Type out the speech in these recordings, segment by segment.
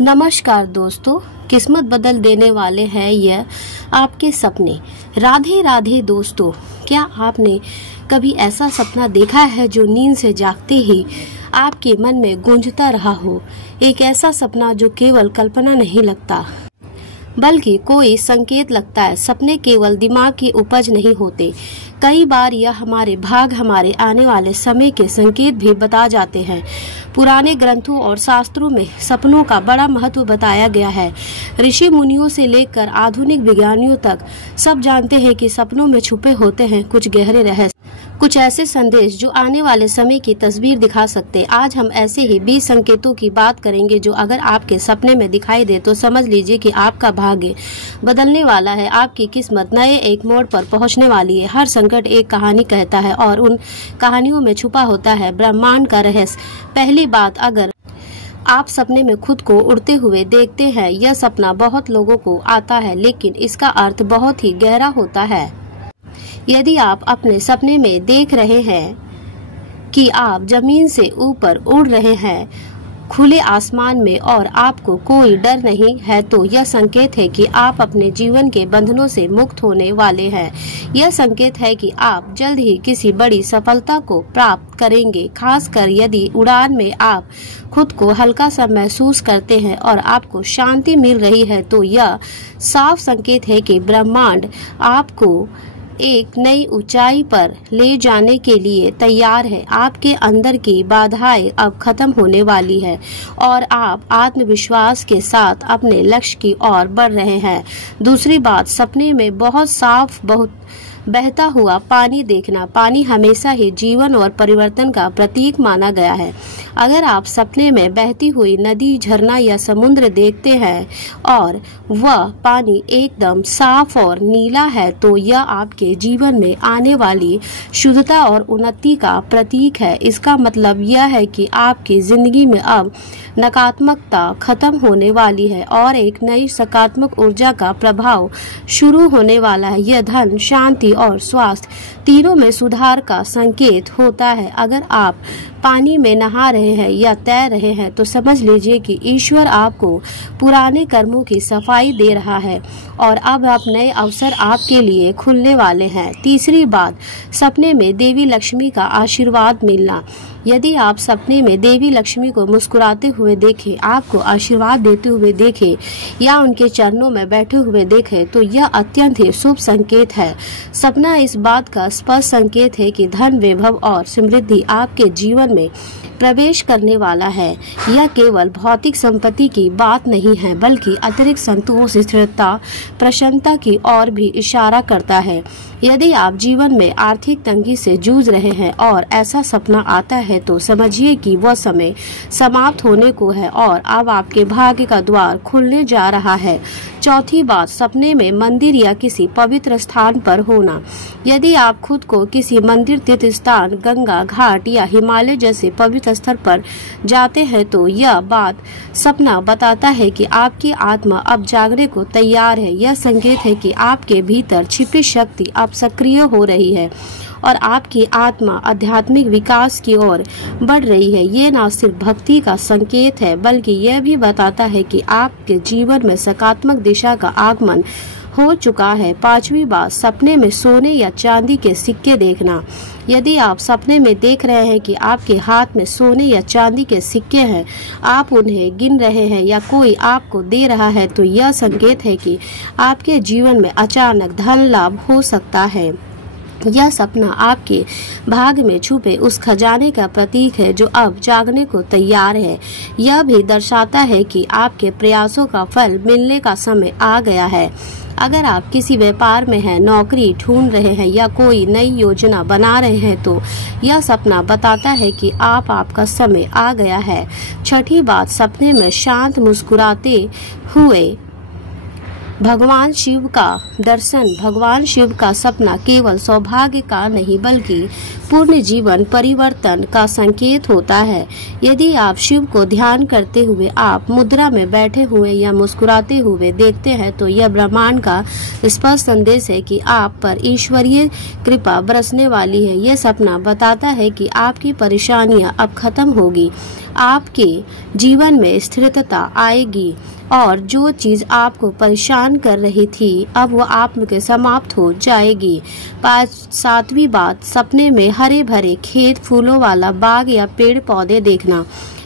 नमस्कार दोस्तों, किस्मत बदल देने वाले हैं यह आपके सपने। राधे राधे दोस्तों, क्या आपने कभी ऐसा सपना देखा है जो नींद से जागते ही आपके मन में गूंजता रहा हो? एक ऐसा सपना जो केवल कल्पना नहीं लगता बल्कि कोई संकेत लगता है। सपने केवल दिमाग की उपज नहीं होते, कई बार यह हमारे भाग, हमारे आने वाले समय के संकेत भी बता जाते हैं। पुराने ग्रंथों और शास्त्रों में सपनों का बड़ा महत्व बताया गया है। ऋषि मुनियों से लेकर आधुनिक विज्ञानियों तक सब जानते हैं कि सपनों में छुपे होते हैं कुछ गहरे रहस्य, कुछ ऐसे संदेश जो आने वाले समय की तस्वीर दिखा सकते। आज हम ऐसे ही 20 संकेतों की बात करेंगे जो अगर आपके सपने में दिखाई दे तो समझ लीजिए कि आपका भाग्य बदलने वाला है, आपकी किस्मत नए एक मोड़ पर पहुंचने वाली है। हर संकट एक कहानी कहता है और उन कहानियों में छुपा होता है ब्रह्मांड का रहस्य। पहली बात, अगर आप सपने में खुद को उड़ते हुए देखते हैं, यह सपना बहुत लोगों को आता है लेकिन इसका अर्थ बहुत ही गहरा होता है। यदि आप अपने सपने में देख रहे हैं कि आप जमीन से ऊपर उड़ रहे हैं खुले आसमान में और आपको कोई डर नहीं है, तो यह संकेत है कि आप अपने जीवन के बंधनों से मुक्त होने वाले हैं। यह संकेत है कि आप जल्द ही किसी बड़ी सफलता को प्राप्त करेंगे। खासकर यदि उड़ान में आप खुद को हल्का सा महसूस करते हैं और आपको शांति मिल रही है, तो यह साफ संकेत है कि ब्रह्मांड आपको एक नई ऊंचाई पर ले जाने के लिए तैयार है। आपके अंदर की बाधाएं अब खत्म होने वाली है और आप आत्मविश्वास के साथ अपने लक्ष्य की ओर बढ़ रहे हैं। दूसरी बात, सपने में बहुत साफ, बहुत बहता हुआ पानी देखना। पानी हमेशा ही जीवन और परिवर्तन का प्रतीक माना गया है। अगर आप सपने में बहती हुई नदी, झरना या समुद्र देखते हैं और वह पानी एकदम साफ और नीला है, तो यह आपके जीवन में आने वाली शुद्धता और उन्नति का प्रतीक है। इसका मतलब यह है कि आपकी जिंदगी में अब नकारात्मकता खत्म होने वाली है और एक नई सकारात्मक ऊर्जा का प्रभाव शुरू होने वाला है। यह धन, शांति और स्वास्थ्य तीनों में सुधार का संकेत होता है। अगर आप पानी में नहा रहे हैं या तैर रहे हैं तो समझ लीजिए कि ईश्वर आपको पुराने कर्मों की सफाई दे रहा है और अब आप नए अवसर आपके लिए खुलने वाले हैं। तीसरी बात, सपने में देवी लक्ष्मी का आशीर्वाद मिलना। यदि आप सपने में देवी लक्ष्मी को मुस्कुराते हुए देखें, आपको आशीर्वाद देते हुए देखें या उनके चरणों में बैठे हुए देखें, तो यह अत्यंत ही शुभ संकेत है। सपना इस बात का स्पष्ट संकेत है कि धन, वैभव और समृद्धि आपके जीवन में प्रवेश करने वाला है। यह केवल भौतिक संपत्ति की बात नहीं है बल्कि अतिरिक्त संतोष, स्थिरता, प्रसन्नता की ओर भी इशारा करता है। यदि आप जीवन में आर्थिक तंगी से जूझ रहे हैं और ऐसा सपना आता है तो समझिए कि वह समय समाप्त होने को है और अब आपके भाग्य का द्वार खुलने जा रहा है। चौथी बात, सपने में मंदिर या किसी पवित्र स्थान पर होना। यदि आप खुद को किसी मंदिर, तीर्थ स्थान, गंगा घाट या हिमालय जैसे पवित्र स्थल पर जाते हैं तो यह बात सपना बताता है कि आपकी आत्मा अब जागने को तैयार है। यह संकेत है कि आपके भीतर छिपी शक्ति अब सक्रिय हो रही है और आपकी आत्मा आध्यात्मिक विकास की ओर बढ़ रही है। ये न सिर्फ भक्ति का संकेत है बल्कि यह भी बताता है कि आपके जीवन में सकारात्मक दिशा का आगमन हो चुका है। पांचवी बात, सपने में सोने या चांदी के सिक्के देखना। यदि आप सपने में देख रहे हैं कि आपके हाथ में सोने या चांदी के सिक्के हैं, आप उन्हें गिन रहे हैं या कोई आपको दे रहा है, तो यह संकेत है कि आपके जीवन में अचानक धन लाभ हो सकता है। यह सपना आपके भाग्य में छुपे उस खजाने का प्रतीक है जो अब जागने को तैयार है। यह भी दर्शाता है कि आपके प्रयासों का फल मिलने का समय आ गया है। अगर आप किसी व्यापार में हैं, नौकरी ढूंढ रहे हैं या कोई नई योजना बना रहे हैं, तो यह सपना बताता है कि आपका समय आ गया है। छठी बात, सपने में शांत मुस्कुराते हुए भगवान शिव का दर्शन। भगवान शिव का सपना केवल सौभाग्य का नहीं बल्कि पूर्ण जीवन परिवर्तन का संकेत होता है। यदि आप शिव को ध्यान करते हुए आप मुद्रा में बैठे हुए या मुस्कुराते हुए देखते हैं, तो यह ब्रह्मांड का स्पष्ट संदेश है कि आप पर ईश्वरीय कृपा बरसने वाली है। यह सपना बताता है कि आपकी परेशानियां अब खत्म होगी, आपके जीवन में स्थिरता आएगी और जो चीज आपको परेशान कर रही थी अब वो आप के समाप्त हो जाएगी। 7वीं बात, सपने में हरे भरे खेत, फूलों वाला बाग या पेड़ पौधे देखना।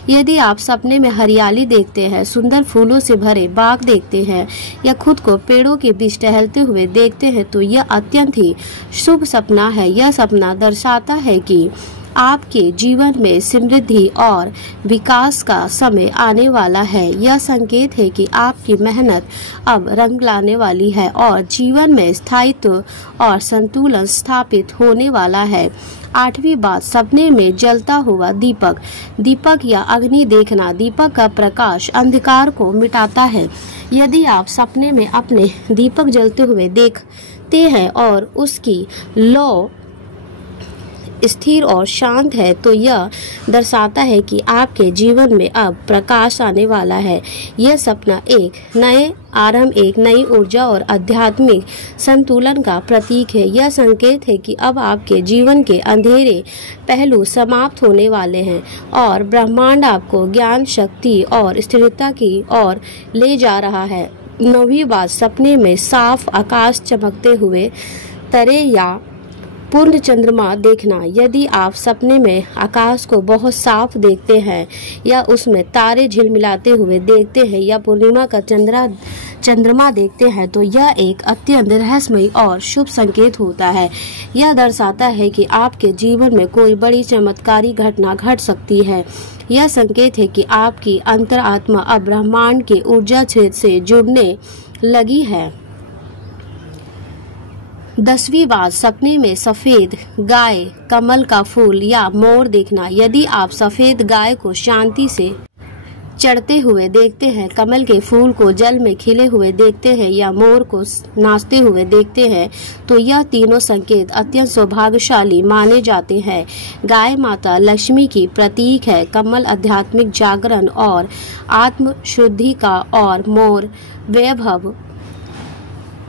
यदि आप सपने में हरियाली देखते हैं, सुंदर फूलों से भरे बाग देखते हैं या खुद को पेड़ों के बीच टहलते हुए देखते हैं तो यह अत्यंत ही शुभ सपना है। यह सपना दर्शाता है कि आपके जीवन में समृद्धि और विकास का समय आने वाला है। यह संकेत है कि आपकी मेहनत अब रंग लाने वाली है और जीवन में स्थायित्व और संतुलन स्थापित होने वाला है। 8वीं बात, सपने में जलता हुआ दीपक या अग्नि देखना। दीपक का प्रकाश अंधकार को मिटाता है। यदि आप सपने में अपने दीपक जलते हुए देखते हैं और उसकी लौ स्थिर और शांत है तो यह दर्शाता है कि आपके जीवन में अब प्रकाश आने वाला है। यह सपना एक नए आरंभ, एक नई ऊर्जा और आध्यात्मिक संतुलन का प्रतीक है। यह संकेत है कि अब आपके जीवन के अंधेरे पहलू समाप्त होने वाले हैं और ब्रह्मांड आपको ज्ञान, शक्ति और स्थिरता की ओर ले जा रहा है। 9वीं बात, सपने में साफ आकाश, चमकते हुए तारे या पूर्ण चंद्रमा देखना। यदि आप सपने में आकाश को बहुत साफ देखते हैं या उसमें तारे झिलमिलाते हुए देखते हैं या पूर्णिमा का चंद्रमा देखते हैं तो यह एक अत्यंत रहस्यमय और शुभ संकेत होता है। यह दर्शाता है कि आपके जीवन में कोई बड़ी चमत्कारी घटना घट सकती है। यह संकेत है कि आपकी अंतरात्मा अब ब्रह्मांड के ऊर्जा क्षेत्र से जुड़ने लगी है। 10वीं बात, सपने में सफेद गाय, कमल का फूल या मोर देखना। यदि आप सफेद गाय को शांति से चढ़ते हुए देखते हैं, कमल के फूल को जल में खिले हुए देखते हैं या मोर को नाचते हुए देखते हैं तो यह तीनों संकेत अत्यंत सौभाग्यशाली माने जाते हैं। गाय माता लक्ष्मी की प्रतीक है, कमल आध्यात्मिक जागरण और आत्म शुद्धि का और मोर वैभव,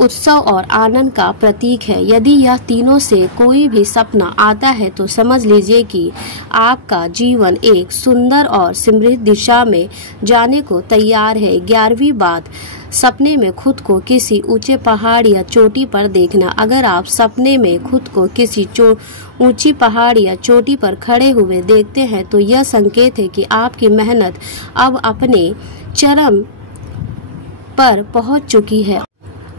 उत्सव और आनंद का प्रतीक है। यदि यह तीनों से कोई भी सपना आता है तो समझ लीजिए कि आपका जीवन एक सुंदर और समृद्ध दिशा में जाने को तैयार है। 11वीं बात, सपने में खुद को किसी ऊंचे पहाड़ या चोटी पर देखना। अगर आप सपने में खुद को किसी ऊंची पहाड़ या चोटी पर खड़े हुए देखते हैं तो यह संकेत है कि आपकी मेहनत अब अपने चरम पर पहुंच चुकी है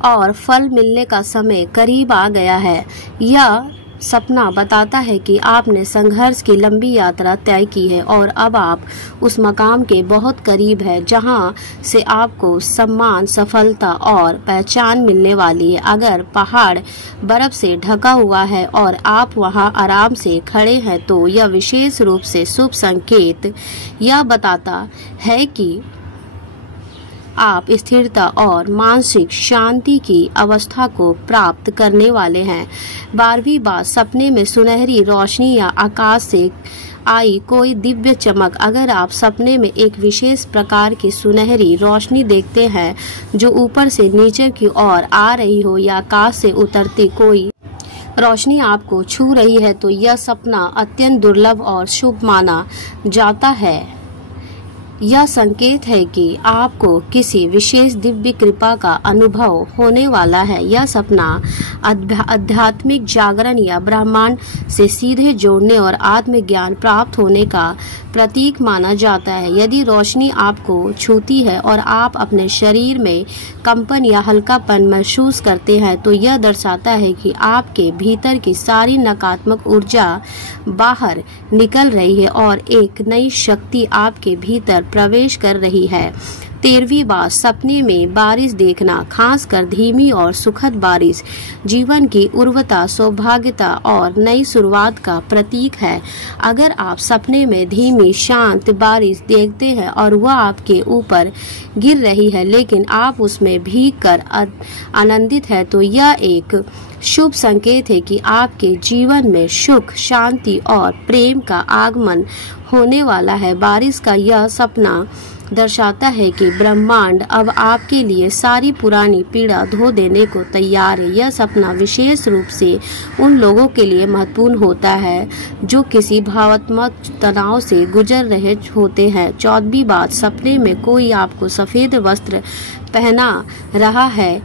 और फल मिलने का समय करीब आ गया है। यह सपना बताता है कि आपने संघर्ष की लंबी यात्रा तय की है और अब आप उस मकाम के बहुत करीब है जहां से आपको सम्मान, सफलता और पहचान मिलने वाली है। अगर पहाड़ बर्फ से ढका हुआ है और आप वहां आराम से खड़े हैं तो यह विशेष रूप से शुभ संकेत यह बताता है कि आप स्थिरता और मानसिक शांति की अवस्था को प्राप्त करने वाले हैं। 12वीं बात, सपने में सुनहरी रोशनी या आकाश से आई कोई दिव्य चमक। अगर आप सपने में एक विशेष प्रकार की सुनहरी रोशनी देखते हैं जो ऊपर से नीचे की ओर आ रही हो या आकाश से उतरती कोई रोशनी आपको छू रही है तो यह सपना अत्यंत दुर्लभ और शुभ माना जाता है। यह संकेत है कि आपको किसी विशेष दिव्य कृपा का अनुभव होने वाला है। यह सपना आध्यात्मिक जागरण या ब्रह्मांड से सीधे जोड़ने और आत्मज्ञान प्राप्त होने का प्रतीक माना जाता है। यदि रोशनी आपको छूती है और आप अपने शरीर में कंपन या हल्कापन महसूस करते हैं तो यह दर्शाता है कि आपके भीतर की सारी नकारात्मक ऊर्जा बाहर निकल रही है और एक नई शक्ति आपके भीतर प्रवेश कर रही है। 13वीं बात, सपने में बारिश देखना, खासकर धीमी और सुखद बारिश जीवन की उर्वरता, सौभाग्यता और नई शुरुआत का प्रतीक है। अगर आप सपने में धीमी शांत बारिश देखते हैं और वह आपके ऊपर गिर रही है लेकिन आप उसमें भीग कर आनंदित है तो यह एक शुभ संकेत है कि आपके जीवन में सुख, शांति और प्रेम का आगमन होने वाला है। बारिश का यह सपना दर्शाता है कि ब्रह्मांड अब आपके लिए सारी पुरानी पीड़ा धो देने को तैयार है। यह सपना विशेष रूप से उन लोगों के लिए महत्वपूर्ण होता है जो किसी भावनात्मक तनाव से गुजर रहे होते हैं। 14वीं बात, सपने में कोई आपको सफेद वस्त्र पहना रहा है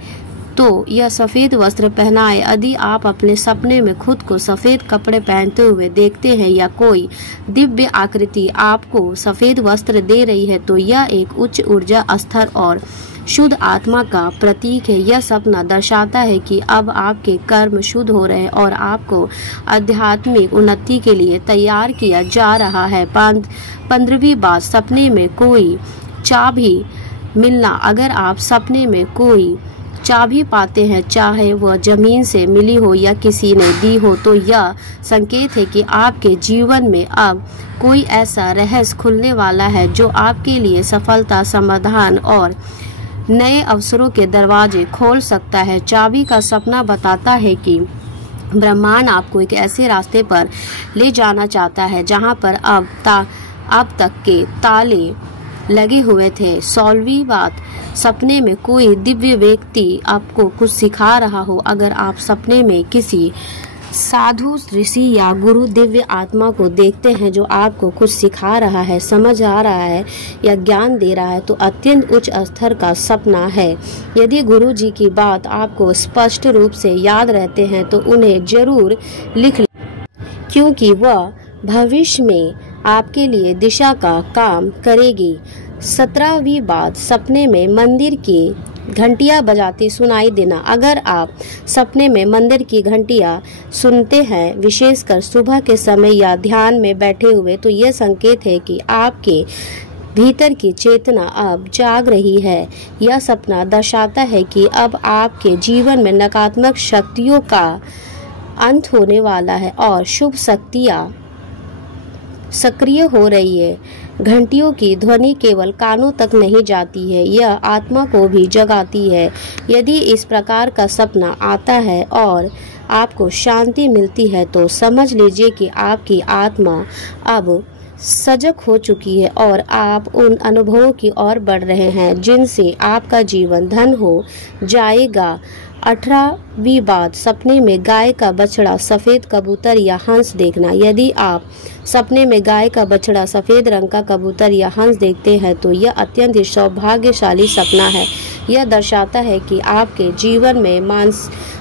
तो यह सफेद वस्त्र पहनाए। यदि आप अपने सपने में खुद को सफेद कपड़े पहनते हुए देखते हैं या कोई दिव्य आकृति आपको सफेद वस्त्र दे रही है तो यह एक उच्च ऊर्जा स्तर और शुद्ध आत्मा का प्रतीक है। यह सपना दर्शाता है कि अब आपके कर्म शुद्ध हो रहे हैं और आपको आध्यात्मिक उन्नति के लिए तैयार किया जा रहा है। 15वीं बात, सपने में कोई चाबी मिलना। अगर आप सपने में कोई चाबी पाते हैं, चाहे वह जमीन से मिली हो या किसी ने दी हो, तो यह संकेत है कि आपके जीवन में अब कोई ऐसा रहस्य खुलने वाला है जो आपके लिए सफलता, समाधान और नए अवसरों के दरवाजे खोल सकता है। चाबी का सपना बताता है कि ब्रह्मांड आपको एक ऐसे रास्ते पर ले जाना चाहता है जहां पर अब तक के ताले लगे हुए थे। 16वीं बात, सपने में कोई दिव्य व्यक्ति आपको कुछ सिखा रहा हो। अगर आप सपने में किसी साधु, ऋषि या गुरु दिव्य आत्मा को देखते हैं जो आपको कुछ सिखा रहा है, समझ आ रहा है या ज्ञान दे रहा है तो अत्यंत उच्च स्तर का सपना है। यदि गुरु जी की बात आपको स्पष्ट रूप से याद रहते हैं तो उन्हें जरूर लिख लें, क्योंकि वह भविष्य में आपके लिए दिशा का काम करेगी। 17वीं बात, सपने में मंदिर की घंटियां बजाती सुनाई देना। अगर आप सपने में मंदिर की घंटियां सुनते हैं, विशेषकर सुबह के समय या ध्यान में बैठे हुए, तो यह संकेत है कि आपके भीतर की चेतना अब जाग रही है। यह सपना दर्शाता है कि अब आपके जीवन में नकारात्मक शक्तियों का अंत होने वाला है और शुभ शक्तियां सक्रिय हो रही है। घंटियों की ध्वनि केवल कानों तक नहीं जाती है, यह आत्मा को भी जगाती है। यदि इस प्रकार का सपना आता है और आपको शांति मिलती है तो समझ लीजिए कि आपकी आत्मा अब सजग हो चुकी है और आप उन अनुभवों की ओर बढ़ रहे हैं जिनसे आपका जीवन धन हो जाएगा। 18वीं बात, सपने में गाय का बछड़ा, सफेद कबूतर या हंस देखना। यदि आप सपने में गाय का बछड़ा, सफेद रंग का कबूतर या हंस देखते हैं तो यह अत्यंत ही सौभाग्यशाली सपना है। यह दर्शाता है कि आपके जीवन में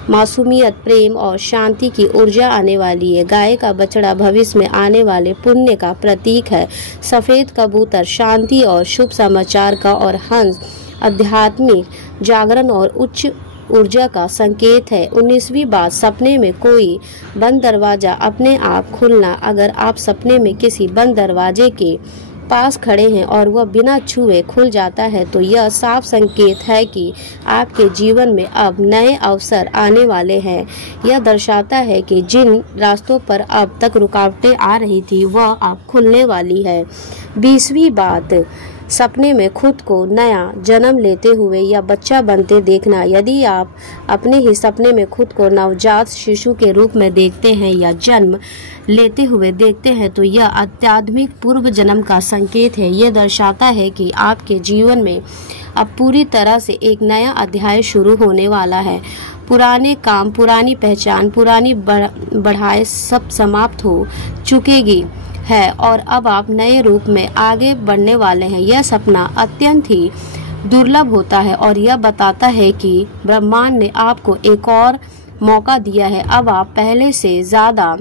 मासूमियत, प्रेम और शांति की ऊर्जा आने वाली है। गाय का बछड़ा भविष्य में आने वाले पुण्य का प्रतीक है। सफेद कबूतर शांति और शुभ समाचार का और हंस आध्यात्मिक जागरण और उच्च ऊर्जा का संकेत है। 19वीं बात, सपने में कोई बंद दरवाजा अपने आप खुलना। अगर आप सपने में किसी बंद दरवाजे के पास खड़े हैं और वह बिना छुए खुल जाता है तो यह साफ संकेत है कि आपके जीवन में अब नए अवसर आने वाले हैं। यह दर्शाता है कि जिन रास्तों पर अब तक रुकावटें आ रही थी वह अब खुलने वाली है। 20वीं बात, सपने में खुद को नया जन्म लेते हुए या बच्चा बनते देखना। यदि आप अपने ही सपने में खुद को नवजात शिशु के रूप में देखते हैं या जन्म लेते हुए देखते हैं तो यह आध्यात्मिक पूर्व जन्म का संकेत है। यह दर्शाता है कि आपके जीवन में अब पूरी तरह से एक नया अध्याय शुरू होने वाला है। पुराने काम, पुरानी पहचान, पुरानी बढ़ाई सब समाप्त हो चुकेगी है और अब आप नए रूप में आगे बढ़ने वाले हैं। यह सपना अत्यंत ही दुर्लभ होता है और यह बताता है कि ब्रह्मांड ने आपको एक और मौका दिया है। अब आप पहले से ज़्यादा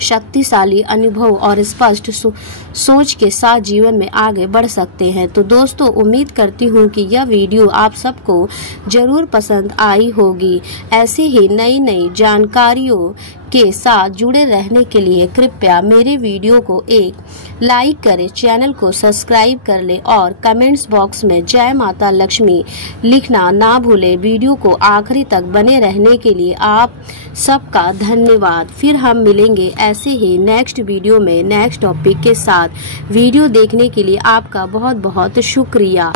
शक्तिशाली अनुभव और स्पष्ट सोच के साथ जीवन में आगे बढ़ सकते हैं। तो दोस्तों, उम्मीद करती हूँ कि यह वीडियो आप सबको जरूर पसंद आई होगी। ऐसे ही नई नई जानकारियों के साथ जुड़े रहने के लिए कृपया मेरे वीडियो को एक लाइक करें, चैनल को सब्सक्राइब कर लें और कमेंट्स बॉक्स में जय माता लक्ष्मी लिखना ना भूलें। वीडियो को आखिरी तक बने रहने के लिए आप सबका धन्यवाद। फिर हम मिलेंगे ऐसे ही नेक्स्ट वीडियो में नेक्स्ट टॉपिक के साथ। वीडियो देखने के लिए आपका बहुत बहुत शुक्रिया।